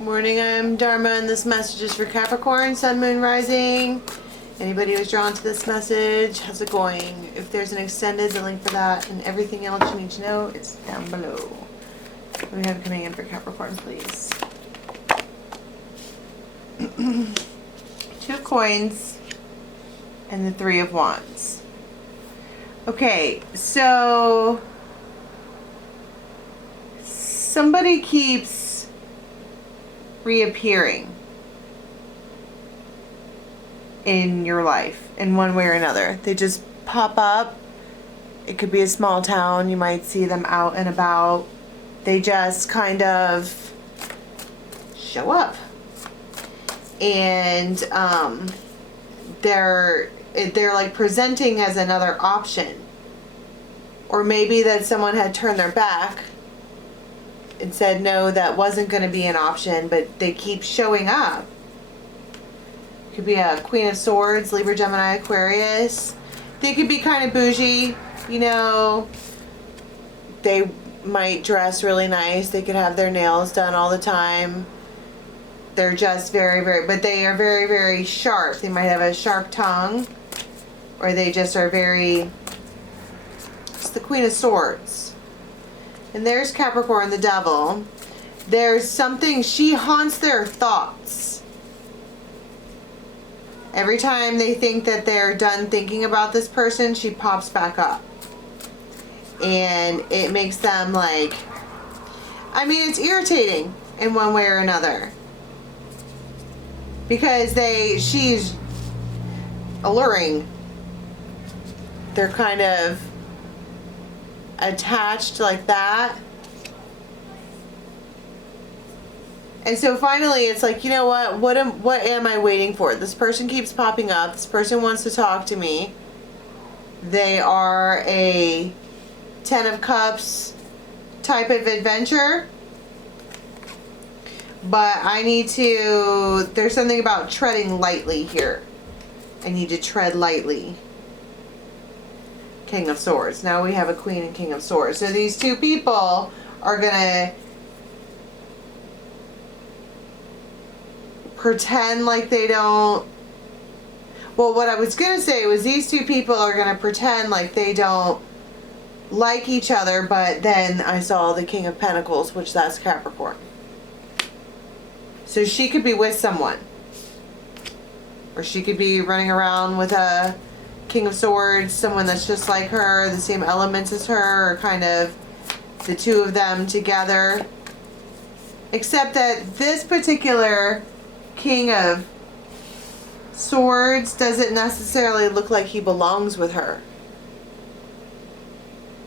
Morning, I'm Dharma, and this message is for Capricorn, Sun, Moon, Rising. Anybody who's drawn to this message, how's it going? If there's an extended, the link for that and everything else you need to know is down below. What do we have coming in for Capricorn, please? 2 of coins and the 3 of wands. Okay, so somebody keeps reappearing in your life in one way or another. They just pop up. It could be a small town. You might see them out and about. They just kind of show up. And they're like presenting as another option. Or maybe that someone had turned their back and said no, that wasn't going to be an option, but they keep showing up. Could be a Queen of Swords, Libra, Gemini, Aquarius. They could be kind of bougie, you know. They might dress really nice. They could have their nails done all the time. They're just but they are very, very sharp. They might have a sharp tongue, or they just are very, it's the Queen of Swords. And there's Capricorn, the devil. There's something, she haunts their thoughts. Every time they think that they're done thinking about this person, she pops back up. And it makes them like, I mean, it's irritating in one way or another. Because she's alluring. They're kind of attached like that. And so finally it's like, you know what am I waiting for? This person keeps popping up. This person wants to talk to me. They are a 10 of Cups type of adventure. But I need to, there's something about treading lightly here. I need to tread lightly. King of Swords. Now we have a Queen and King of Swords. So these two people are going to pretend like they don't... Well, what I was going to say was these two people are going to pretend like they don't like each other, but then I saw the King of Pentacles, which that's Capricorn. So she could be with someone. Or she could be running around with a King of Swords, someone that's just like her, the same elements as her, or kind of the two of them together. Except that this particular King of Swords doesn't necessarily look like he belongs with her.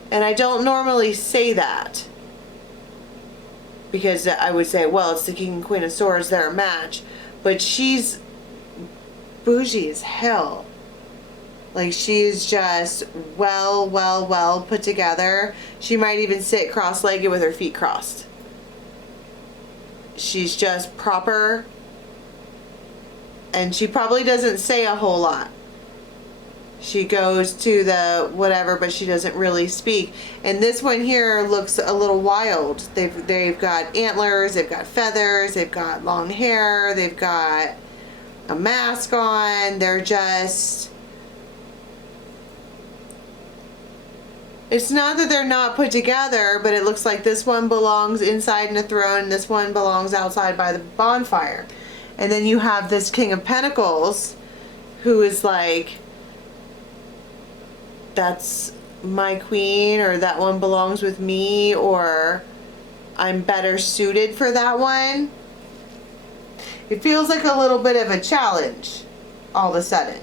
And I don't normally say that. Because I would say, well, it's the King and Queen of Swords, they're a match. But she's bougie as hell. Like, she's just well put together. She might even sit cross-legged with her feet crossed. She's just proper. And she probably doesn't say a whole lot. She goes to the whatever, but she doesn't really speak. And this one here looks a little wild. They've got antlers, they've got feathers, they've got long hair, they've got a mask on. They're just... It's not that they're not put together, but it looks like this one belongs inside in a throne and this one belongs outside by the bonfire. And then you have this King of Pentacles who is like, that's my queen, or that one belongs with me, or I'm better suited for that one. It feels like a little bit of a challenge all of a sudden.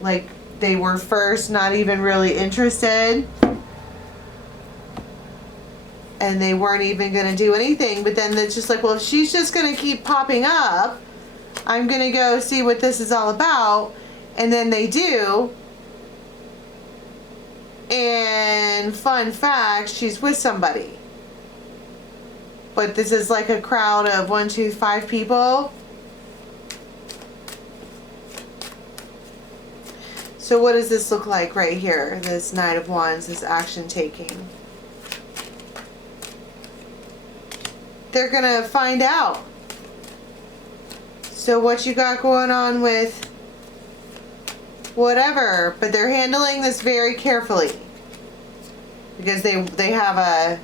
Like, they were first not even really interested, and they weren't even going to do anything, but then it's just like, well, if she's just going to keep popping up, I'm going to go see what this is all about. And then they do, and fun fact, she's with somebody. But this is like a crowd of 1, 2, 5 people. So what does this look like right here? This Knight of Wands, this action taking. they're gonna find out. So what you got going on with whatever, but they're handling this very carefully. Because they have a...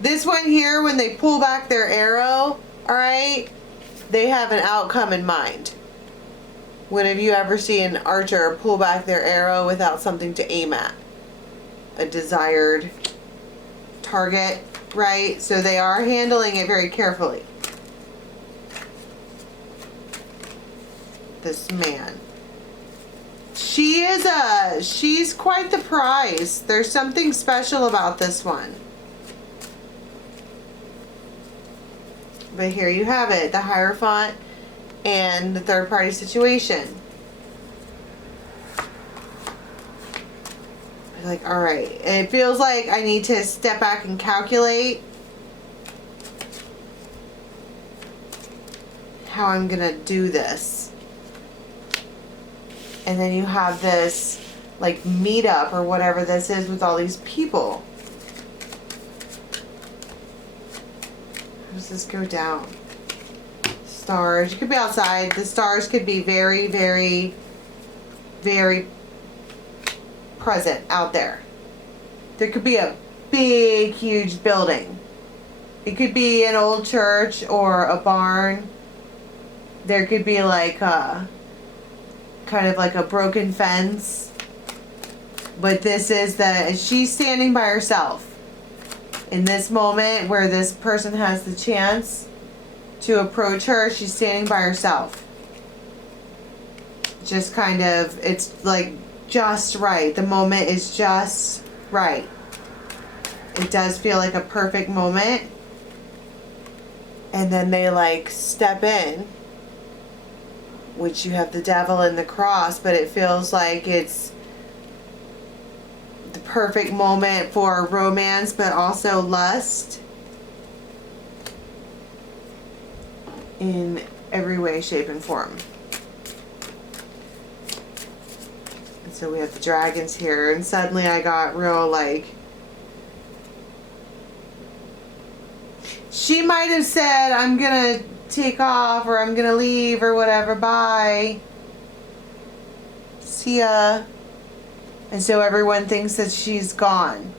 This one here, when they pull back their arrow, alright, they have an outcome in mind. When have you ever seen an archer pull back their arrow without something to aim at? A desired target, right? So they are handling it very carefully. This man. She's quite the prize. There's something special about this one. But here you have it, the Hierophant and the third party situation. Like, alright, it feels like I need to step back and calculate how I'm gonna do this. And then you have this like meetup or whatever this is with all these people. How does this go down? Stars. You could be outside. The stars could be very, very, very present out there. There could be a big, huge building. It could be an old church or a barn. There could be like a kind of like a broken fence. But this is she's standing by herself. In this moment where this person has the chance to approach her, she's standing by herself. Just kind of, it's like just right. The moment is just right. It does feel like a perfect moment. And then they like step in, which you have the devil and the cross, but it feels like it's the perfect moment for romance, but also lust in every way, shape, and form. And so we have the dragons here, and suddenly I got real like, she might have said, I'm gonna take off, or I'm gonna leave, or whatever, bye, see ya. And so everyone thinks that she's gone.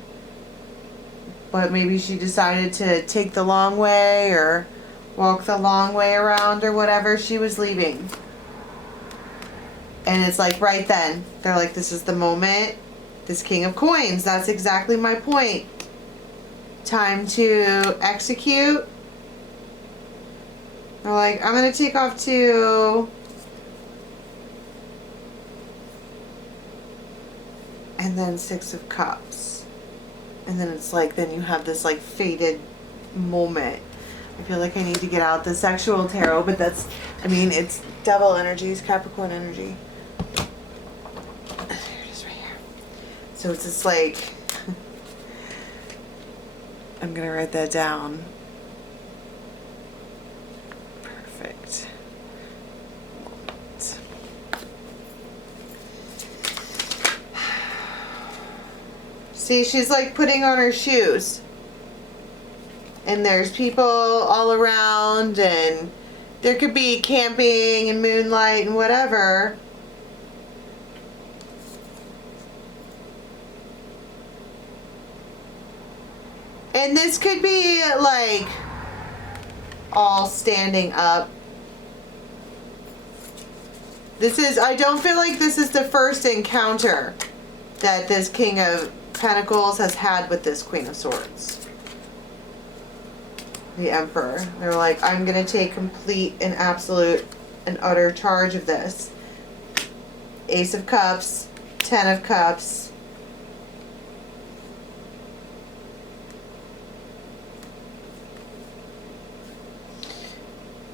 But maybe she decided to take the long way or walk the long way around or whatever. She was leaving. And it's like right then. They're like, this is the moment. This King of Coins. That's exactly my point. Time to execute. They're like, I'm going to take off too. And then Six of Cups. And then it's like, then you have this like fated moment. I feel like I need to get out the sexual tarot, but that's, I mean, it's double energies, Capricorn energy. There it is right here. So it's just like, I'm going to write that down. Perfect. See, she's like putting on her shoes. And there's people all around, and there could be camping and moonlight and whatever. And this could be like all standing up. This is, I don't feel like this is the first encounter that this King of Pentacles has had with this Queen of Swords. The Emperor. They're like, I'm going to take complete and absolute and utter charge of this. Ace of Cups, Ten of Cups.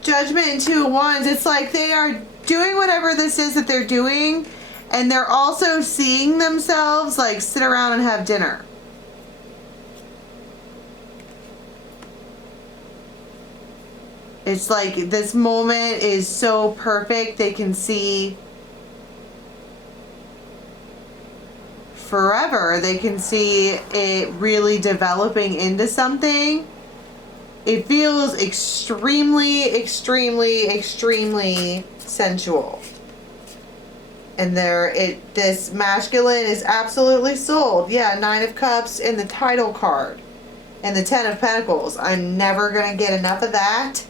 Judgment and Two of Wands. It's like they are doing whatever this is that they're doing, and they're also seeing themselves like sit around and have dinner. It's like this moment is so perfect. They can see forever. They can see it really developing into something. It feels extremely, extremely, extremely sensual. And this masculine is absolutely sold. Yeah, 9 of Cups and the title card. And the 10 of Pentacles. I'm never going to get enough of that.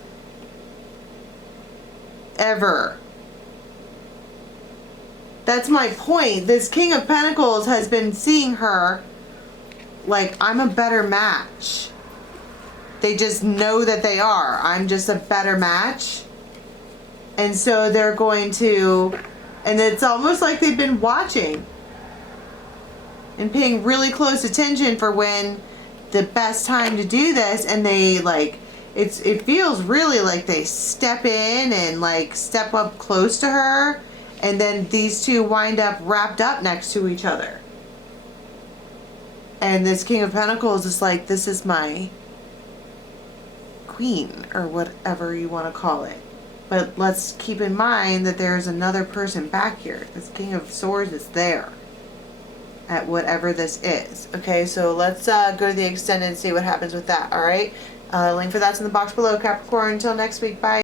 Ever. That's my point. This King of Pentacles has been seeing her like, I'm a better match. They just know that they are. I'm just a better match. And so they're going to... And it's almost like they've been watching and paying really close attention for when the best time to do this, and they like it feels really like they step in and like step up close to her, and then these two wind up wrapped up next to each other. And this King of Pentacles is like, this is my queen, or whatever you want to call it. But let's keep in mind that there's another person back here. This King of Swords is there at whatever this is. Okay, so let's go to the extended and see what happens with that, alright? Link for that's in the box below, Capricorn. Until next week, bye.